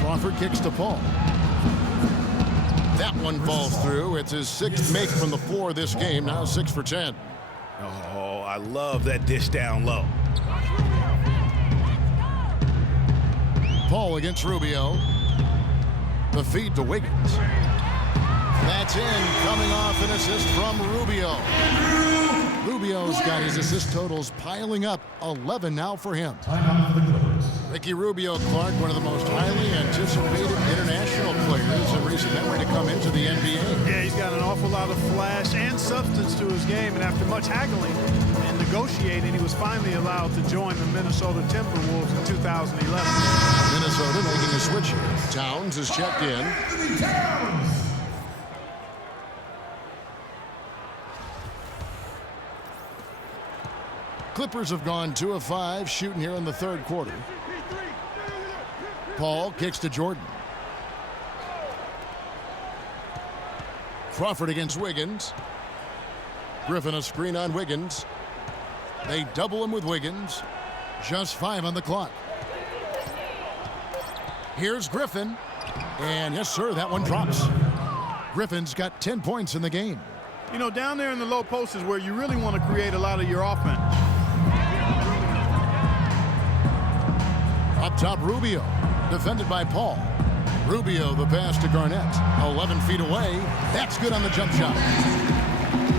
Crawford kicks to Paul. That one falls through. It's his 6th make from the floor this game. Now 6 for 10. Oh, I love that dish down low. Paul against Rubio. The feed to Wiggins. That's in, coming off an assist from Rubio. Rubio's got his assist totals piling up, 11 now for him. Ricky Rubio, Clark, one of the most highly anticipated international players in recent memory to come into the NBA. Yeah, he's got an awful lot of flash and substance to his game, and after much haggling and negotiating, he was finally allowed to join the Minnesota Timberwolves in 2011. Minnesota making a switch here. Towns is checked in. Clippers have gone 2 of 5 shooting here in the third quarter. Paul kicks to Jordan. Crawford against Wiggins. Griffin a screen on Wiggins. They double him with Wiggins. Just 5 on the clock. Here's Griffin. And yes, sir, that one drops. Griffin's got 10 points in the game. You know, down there in the low post is where you really want to create a lot of your offense. Up top, Rubio. Defended by Paul. Rubio, the pass to Garnett. 11 feet away. That's good on the jump shot.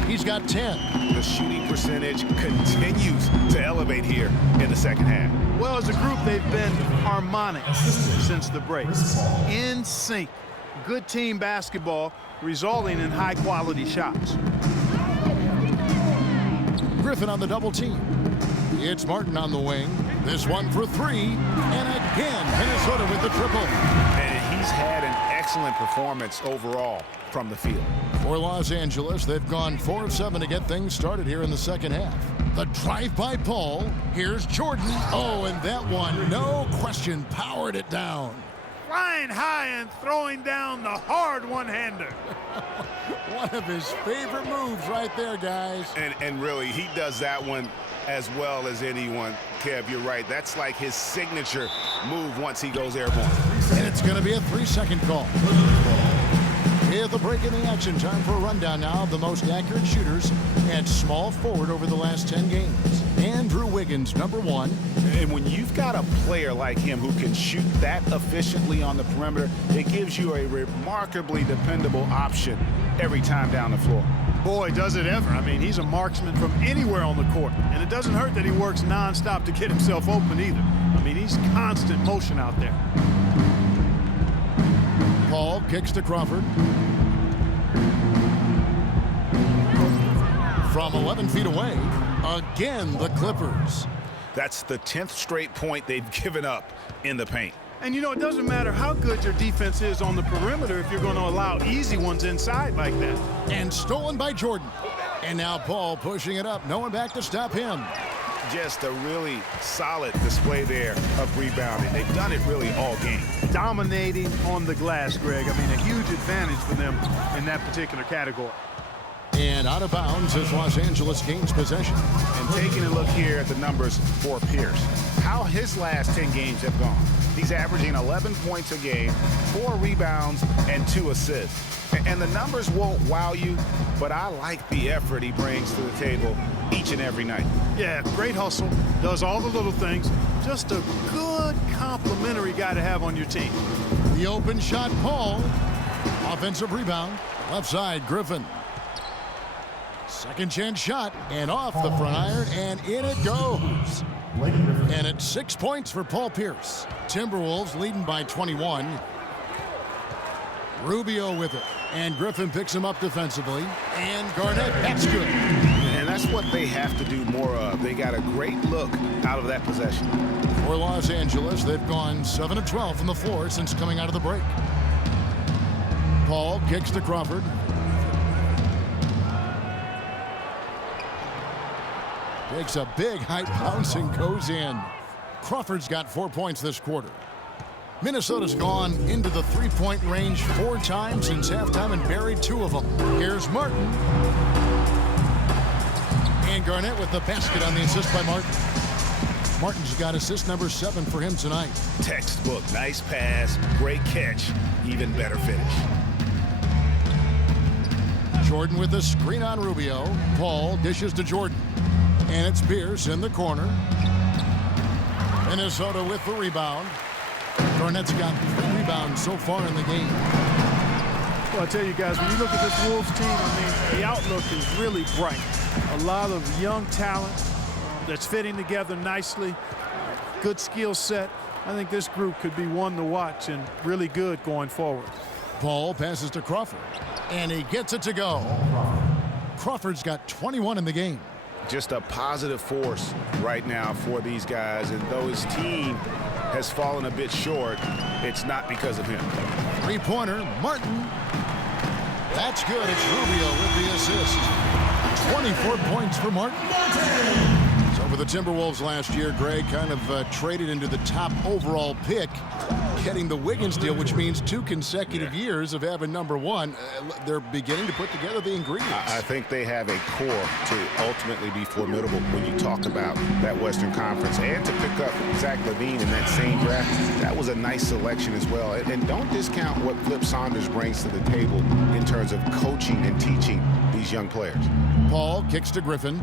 He's got 10. The shooting percentage continues to elevate here in the second half. Well, as a group, they've been harmonic since the break. In sync. Good team basketball, resulting in high-quality shots. Griffin on the double team. It's Martin on the wing. This one for 3. And again, Minnesota with the triple. And he's had an excellent performance overall from the field. For Los Angeles, they've gone 4 of 7 to get things started here in the second half. The drive by Paul. Here's Jordan. Oh, and that one, no question, powered it down. Flying high and throwing down the hard one-hander. One of his favorite moves right there, guys. And really, he does that one as well as anyone. Kev, you're right. That's like his signature move once he goes airborne. And it's going to be a 3-second call. Here's the break in the action. Time for a rundown now of the most accurate shooters at small forward over the last 10 games. Andrew Wiggins, number 1. And when you've got a player like him who can shoot that efficiently on the perimeter, it gives you a remarkably dependable option every time down the floor. Boy, does it ever. I mean, he's a marksman from anywhere on the court. And it doesn't hurt that he works nonstop to get himself open either. I mean, he's constant motion out there. Paul kicks to Crawford. From 11 feet away, again the Clippers. That's the 10th straight point they've given up in the paint. And you know, it doesn't matter how good your defense is on the perimeter if you're going to allow easy ones inside like that. And stolen by Jordan. And now Paul pushing it up. No one back to stop him. Just a really solid display there of rebounding. They've done it really all game. Dominating on the glass, Greg. I mean, a huge advantage for them in that particular category. And out of bounds as Los Angeles gains possession. And taking a look here at the numbers for Pierce. How his last 10 games have gone. He's averaging 11 points a game, 4 rebounds, and 2 assists. And the numbers won't wow you, but I like the effort he brings to the table each and every night. Yeah, great hustle, does all the little things. Just a good complimentary guy to have on your team. The open shot, Paul. Offensive rebound, left side, Griffin. Second chance shot, and off the front iron, and in it goes. And it's 6 points for Paul Pierce. Timberwolves leading by 21. Rubio with it, and Griffin picks him up defensively. And Garnett, that's good. And that's what they have to do more of. They got a great look out of that possession. For Los Angeles, they've gone 7 of 12 from the floor since coming out of the break. Paul kicks to Crawford. Takes a big height bounce and goes in. Crawford's got 4 points this quarter. Minnesota's gone into the three-point range 4 times since halftime and buried 2 of them. Here's Martin. And Garnett with the basket on the assist by Martin. Martin's got assist number 7 for him tonight. Textbook, nice pass, great catch, even better finish. Jordan with the screen on Rubio. Paul dishes to Jordan. And it's Pierce in the corner. Minnesota with the rebound. Garnett's got 3 rebounds so far in the game. Well, I tell you guys, when you look at this Wolves team, I mean, the outlook is really bright. A lot of young talent that's fitting together nicely. Good skill set. I think this group could be one to watch and really good going forward. Paul passes to Crawford, and he gets it to go. Crawford's got 21 in the game. Just a positive force right now for these guys, and though his team has fallen a bit short, it's not because of him. 3-pointer, Martin. That's good. It's Rubio with the assist. 24 points for Martin. So for the Timberwolves last year, Greg kind of traded into the top overall pick, getting the Wiggins deal, which means 2 consecutive years of having number 1. They're beginning to put together the ingredients. I think they have a core to ultimately be formidable when you talk about that Western Conference. And to pick up Zach LaVine in that same draft, that was a nice selection as well. And don't discount what Flip Saunders brings to the table in terms of coaching and teaching these young players. Paul kicks to Griffin.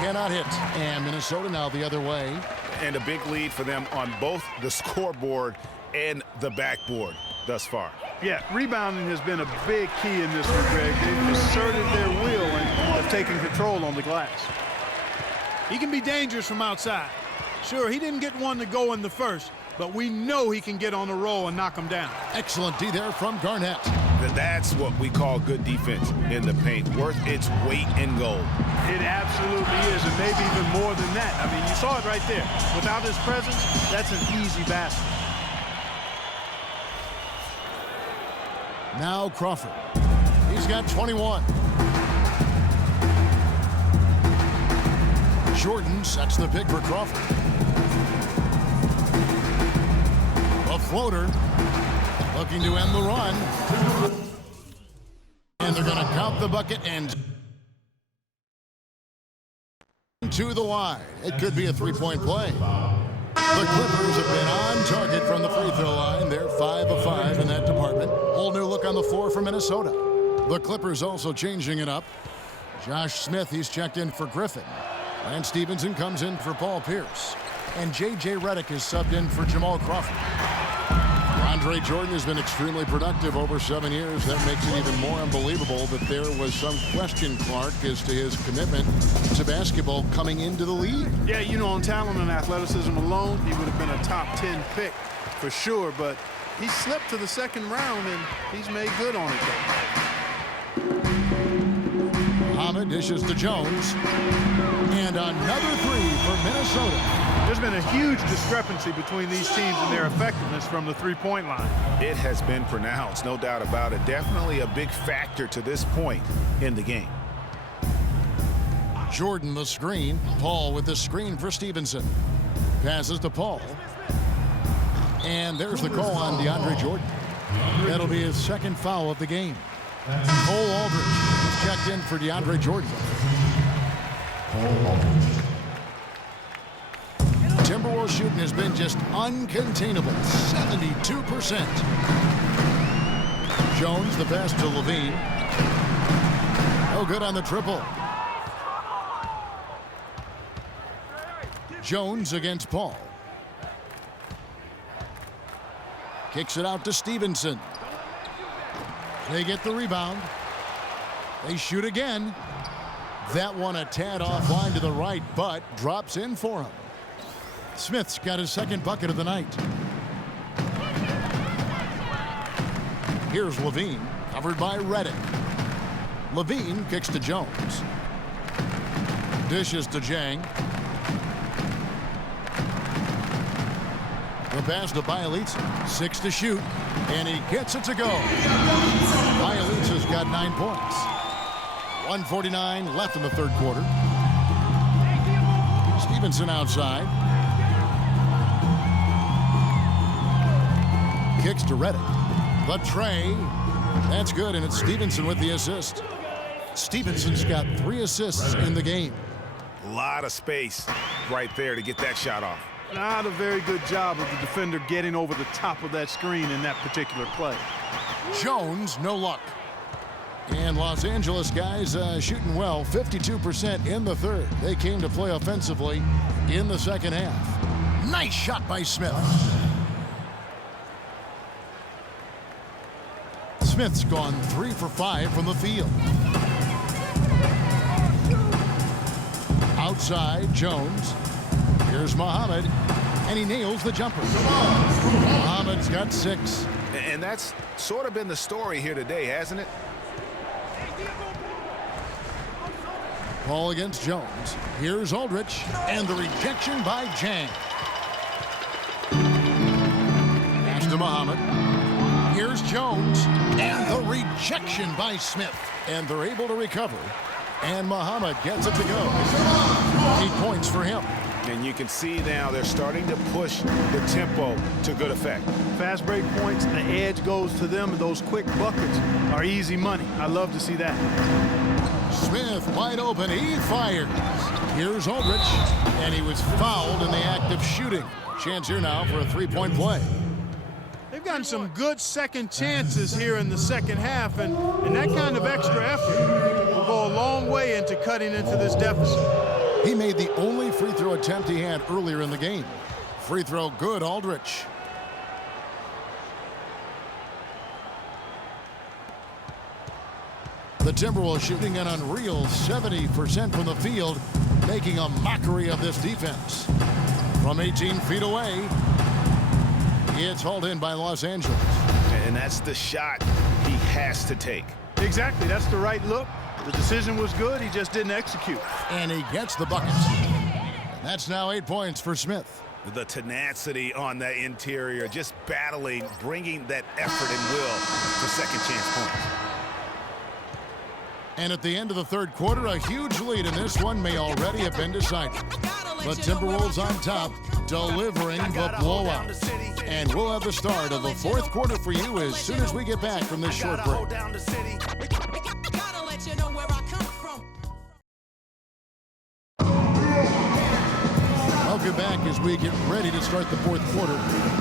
Cannot hit. And Minnesota now the other way. And a big lead for them on both the scoreboard and the backboard thus far. Yeah, rebounding has been a big key in this one, Greg. They've asserted their will and have taken control on the glass. He can be dangerous from outside. Sure, he didn't get one to go in the first, but we know he can get on the roll and knock him down. Excellent D there from Garnett. That's what we call good defense in the paint, worth its weight in gold. It absolutely is, and maybe even more than that. I mean, you saw it right there. Without his presence, that's an easy basket. Now Crawford. He's got 21. Jordan sets the pick for Crawford. A floater. Looking to end the run. And they're going to count the bucket and to the line. It could be a 3-point play. The Clippers have been on target from the free throw line. They're 5 of 5 in that department. Whole new look on the floor for Minnesota. The Clippers also changing it up. Josh Smith, he's checked in for Griffin. Lance Stevenson comes in for Paul Pierce. And J.J. Redick is subbed in for Jamal Crawford. Andre Jordan has been extremely productive over 7 years. That makes it even more unbelievable that there was some question, Clark, as to his commitment to basketball coming into the league. Yeah, you know, on talent and athleticism alone, he would have been a top 10 pick for sure, but he slipped to the second round, and he's made good on it, though. Muhammad dishes to Jones. And another 3 for Minnesota. There's been a huge discrepancy between these teams and their effectiveness from the three-point line. It has been pronounced, no doubt about it. Definitely a big factor to this point in the game. Jordan the screen. Paul with the screen for Stevenson. Passes to Paul. And there's the call on DeAndre Jordan. That'll be his second foul of the game. Cole Aldridge is checked in for DeAndre Jordan. Timberwolves shooting has been just uncontainable, 72%. Jones, the pass to LaVine. No good on the triple. Jones against Paul. Kicks it out to Stevenson. They get the rebound. They shoot again. That one a tad offline to the right, but drops in for him. Smith's got his second bucket of the night. Here's LaVine, covered by Redick. LaVine kicks to Jones. Dishes to Jang. The pass to Bjelica. 6 to shoot, and he gets it to go. Bjelica's got 9 points. 1:49 left in the third quarter. Stevenson outside. Kicks to Redick. The tray. That's good, and it's Stevenson with the assist. Stevenson's got 3 assists in the game. A lot of space right there to get that shot off. Not a very good job of the defender getting over the top of that screen in that particular play. Jones, no luck. And Los Angeles guys shooting well, 52% in the third. They came to play offensively in the second half. Nice shot by Smith. Smith's gone 3 for 5 from the field. Outside, Jones. Here's Muhammad, and he nails the jumper. Muhammad's got 6. And that's sort of been the story here today, hasn't it? Ball against Jones. Here's Aldrich, and the rejection by Jang. Pass to Muhammad. Here's Jones, and the rejection by Smith. And they're able to recover. And Muhammad gets it to go. 8 points for him. And you can see now they're starting to push the tempo to good effect. Fast break points, the edge goes to them, and those quick buckets are easy money. I love to see that. Smith wide open, he fires. Here's Aldrich, and he was fouled in the act of shooting. Chance here now for a 3-point play. They've gotten some good second chances here in the second half, and that kind of extra effort will go a long way into cutting into this deficit. He made the only free throw attempt he had earlier in the game. Free throw good, Aldrich. The Timberwolves shooting an unreal 70% from the field, making a mockery of this defense. From 18 feet away, it's hauled in by Los Angeles. And that's the shot he has to take. Exactly, that's the right look. The decision was good, he just didn't execute. And he gets the bucket. And that's now 8 points for Smith. The tenacity on that interior, just battling, bringing that effort and will for second chance points. And at the end of the third quarter, a huge lead in this one may already have been decided. The Timberwolves on top, delivering the blowout. And we'll have the start of the fourth quarter for you as soon as we get back from this short break. Welcome back as we get ready to start the fourth quarter.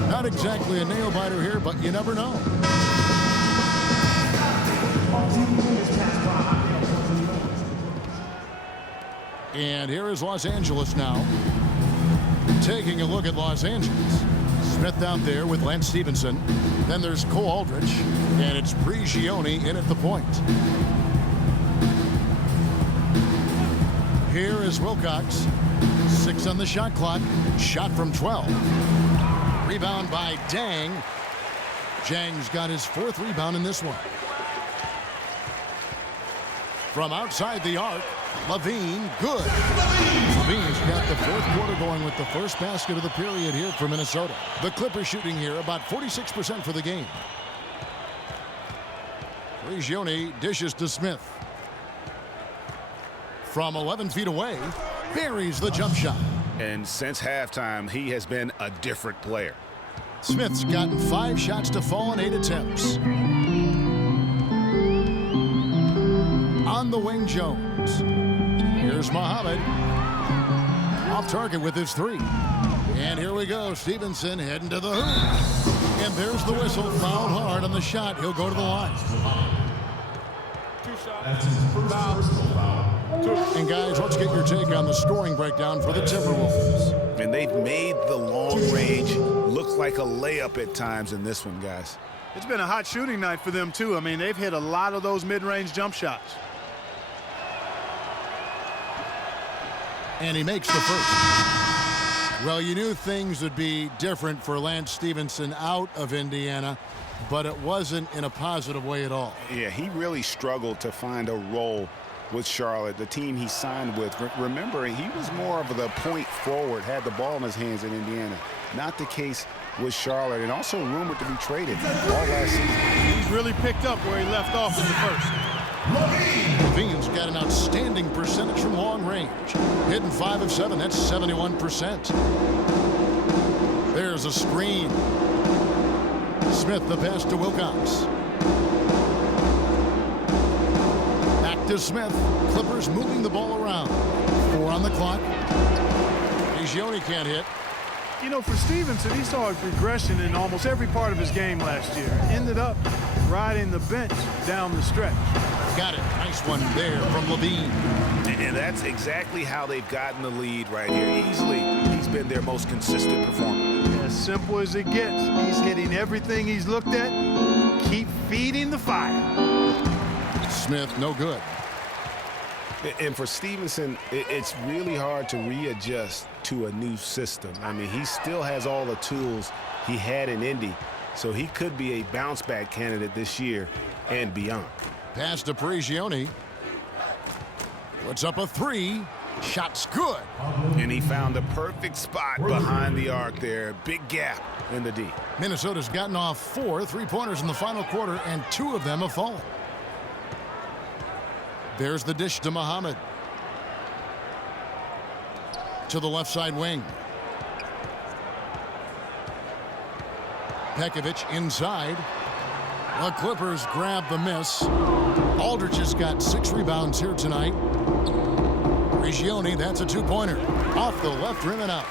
Not exactly a nail-biter here, but you never know. And here is Los Angeles now. Taking a look at Los Angeles. Smith out there with Lance Stevenson. Then there's Cole Aldrich. And it's Prigioni in at the point. Here is Wilcox. 6 on the shot clock. Shot from 12. Rebound by Dang. Jang's got his 4th rebound in this one. From outside the arc, Levine, good. Levine's got the fourth quarter going with the first basket of the period here for Minnesota. The Clippers shooting here about 46% for the game. Prigioni dishes to Smith. From 11 feet away, buries the jump shot. And since halftime, he has been a different player. Smith's gotten 5 shots to fall in 8 attempts. On the wing, Jones. Here's Muhammad. Off target with his 3. And here we go. Stevenson heading to the hoop. And there's the whistle. Fouled hard on the shot. He'll go to the line. And guys, let's get your take on the scoring breakdown for the Timberwolves. And they've made the long range look like a layup at times in this one, guys. It's been a hot shooting night for them, too. I mean, they've hit a lot of those mid-range jump shots. And he makes the first. Well, you knew things would be different for Lance Stevenson out of Indiana, but it wasn't in a positive way at all. Yeah, he really struggled to find a role with Charlotte, the team he signed with. Remember, he was more of the point forward, had the ball in his hands in Indiana. Not the case with Charlotte, and also rumored to be traded all last season. He's really picked up where he left off in the first. Levine's got an outstanding percentage from long range. Hitting 5 of 7, that's 71%. There's a screen. Smith the pass to Wilcox. Back to Smith. Clippers moving the ball around. 4 on the clock. Prigioni can't hit. You know, for Stevenson, he saw a regression in almost every part of his game last year. Ended up riding the bench down the stretch. Got it. Nice one there from Levine. And that's exactly how they've gotten the lead right here. Easily, he's been their most consistent performer. As simple as it gets. He's hitting everything he's looked at. Keep feeding the fire. Smith, no good. And for Stevenson, it's really hard to readjust to a new system. I mean, he still has all the tools he had in Indy, so he could be a bounce-back candidate this year and beyond. Pass to Prigioni. Puts up a three. Shot's good. And he found the perfect spot behind the arc there. Big gap in the D. Minnesota's gotten off 4 3-pointers in the final quarter, and 2 of them have fallen. There's the dish to Muhammad. To the left side wing. Pekovic inside. The Clippers grab the miss. Aldridge has got 6 rebounds here tonight. Prigioni, that's a 2-pointer. Off the left rim and out.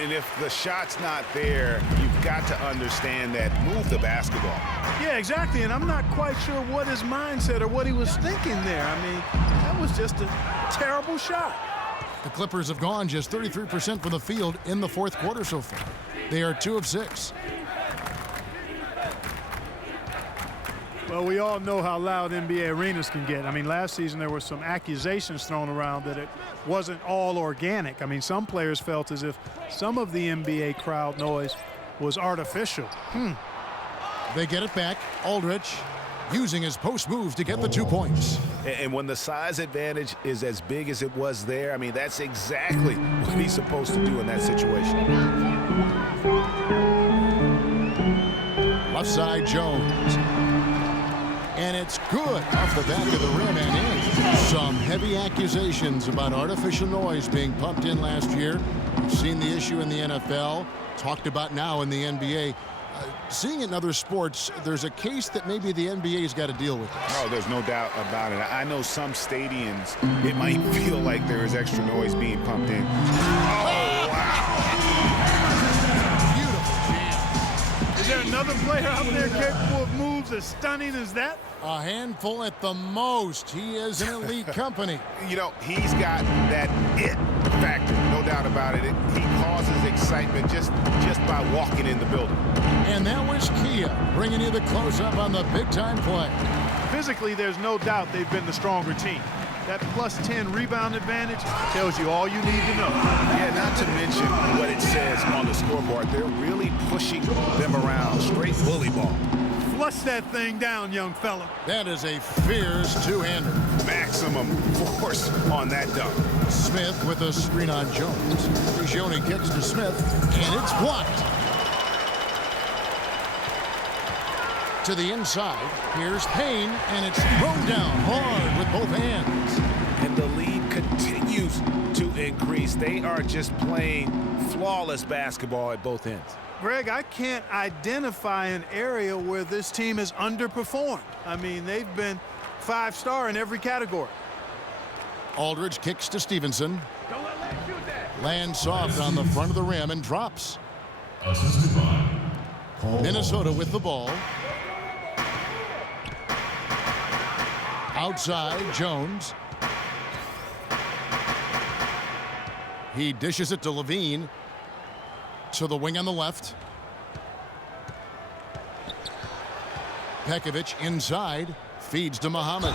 And if the shot's not there, you've got to understand that. Move the basketball. Yeah, exactly. And I'm not quite sure what his mindset or what he was thinking there. I mean, that was just a terrible shot. The Clippers have gone just 33% from the field in the fourth quarter so far. They are 2 of 6. Well, we all know how loud NBA arenas can get. I mean, last season there were some accusations thrown around that it wasn't all organic. I mean, some players felt as if some of the NBA crowd noise was artificial. They get it back. Aldridge using his post move to get the 2 points. And when the size advantage is as big as it was there, I mean, that's exactly what he's supposed to do in that situation. Left side, Jones. And it's good off the back of the rim and in. Some heavy accusations about artificial noise being pumped in last year. We've seen the issue in the NFL, talked about now in the NBA. Seeing it in other sports, there's a case that maybe the NBA's got to deal with this. Oh, there's no doubt about it. I know some stadiums, it might feel like there is extra noise being pumped in. Oh, wow. Beautiful jam. Is there another player out there capable of moves as stunning as that? A handful at the most. He is an elite company. You know, he's got that it factor, no doubt about it. He causes excitement just by walking in the building. And that was Kia bringing you the close-up on the big-time play. Physically, there's no doubt they've been the stronger team. That plus 10 rebound advantage tells you all you need to know. Yeah, not to mention what it says on the scoreboard. They're really pushing them around. Straight bully ball. Flush that thing down, young fella. That is a fierce two-hander. Maximum force on that dunk. Smith with a screen on Jones. Prigioni kicks to Smith, and it's blocked. To the inside, here's Payne, and it's thrown down hard with both hands. And the lead continues to increase. They are just playing flawless basketball at both ends. Greg, I can't identify an area where this team has underperformed. I mean, they've been 5-star in every category. Aldridge kicks to Stevenson. Lands soft on the front of the rim and drops. Minnesota with the ball. Outside, Jones. He dishes it to Levine. To the wing on the left. Pekovic inside. Feeds to Muhammad.